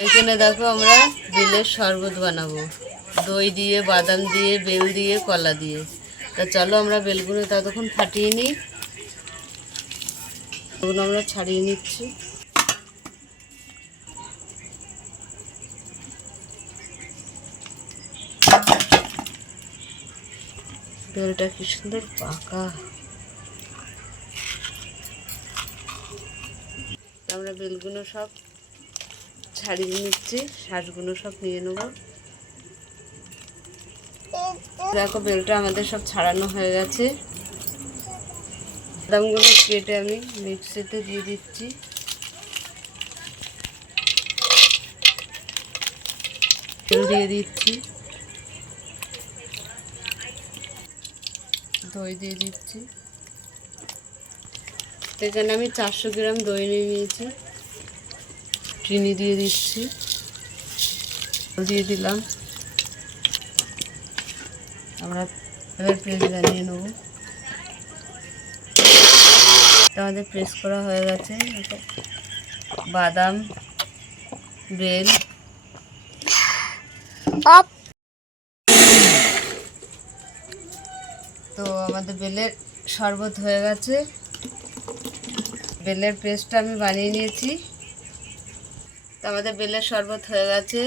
এখানে দেখো আমরা বেলের শরবত বানাবো, দই দিয়ে, বাদাম দিয়ে, বেল দিয়ে, কলা দিয়ে। তা চলো আমরা বেলগুলো ততক্ষণ ফাটিয়ে নিই। ওগুলো আমরা ছাড়িয়ে নিচ্ছি। বেলটা কি সুন্দর পাকা। আমরা বেলগুলো সব ছাড়িয়ে নিচ্ছি, শাঁসগুলো সব নিয়ে নেব। দেখো বেলটা আমাদের সব ছাড়ানো হয়ে গেছে। বাদামগুলো কেটে আমি মিক্সিতে দিয়ে দিচ্ছি। তেল দিয়ে দিচ্ছি, দই দিয়ে দিচ্ছি। এখানে আমি 400 গ্রাম দই নিয়ে নিয়েছি। চিনি দিয়ে দিচ্ছি, দিয়ে দিলাম। আমরা এবার প্রেস বানিয়ে নেব। আমাদের প্রেস করা হয়ে গেছে। বাদাম, বেল, তো আমাদের বেলের শরবত হয়ে গেছে। বেলের পেস্টটা আমি বানিয়ে নিয়েছি। তো আমাদের বেলের শরবত হয়ে গেছে।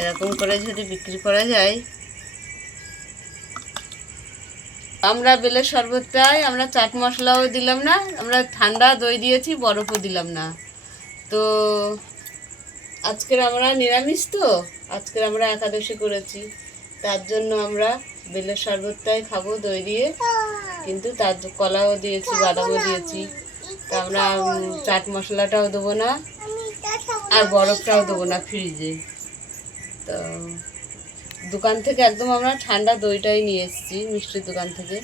এরকম করে যদি বিক্রি করা যায়, আমরা বেলের শরবতটায় আমরা চাট মশলাও দিলাম না, আমরা ঠান্ডা দই দিয়েছি, বরফও দিলাম না। তো আজকের আমরা নিরামিষ, তো আজকের আমরা একাদশী করেছি, তার জন্য আমরা বেলের শরবতটাই খাবো দই দিয়ে। কিন্তু তার কলাও দিয়েছি, বাদামও দিয়েছি। তা আমরা চাট মশলাটাও দেবো না, আর বরফটাও দেবো না ফ্রিজে। তো দোকান থেকে একদম আমরা ঠান্ডা দইটাই নিয়ে এসেছি, মিষ্টির দোকান থেকে।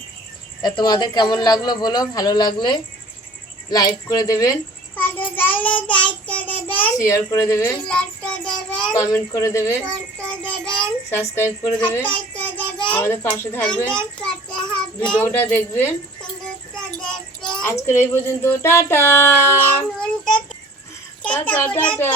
তা তোমাদের কেমন লাগলো বলো, ভালো লাগলে লাইক করে দেবেন, শেয়ার করে দেবেন, কমেন্ট করে দেবেন, সাবস্ক্রাইব করে দেবেন, আমাদের পাশে থাকবেন, ভিডিওটা দেখবেন। আজকের এই পর্যন্ত, টাটা টাটা টাটা।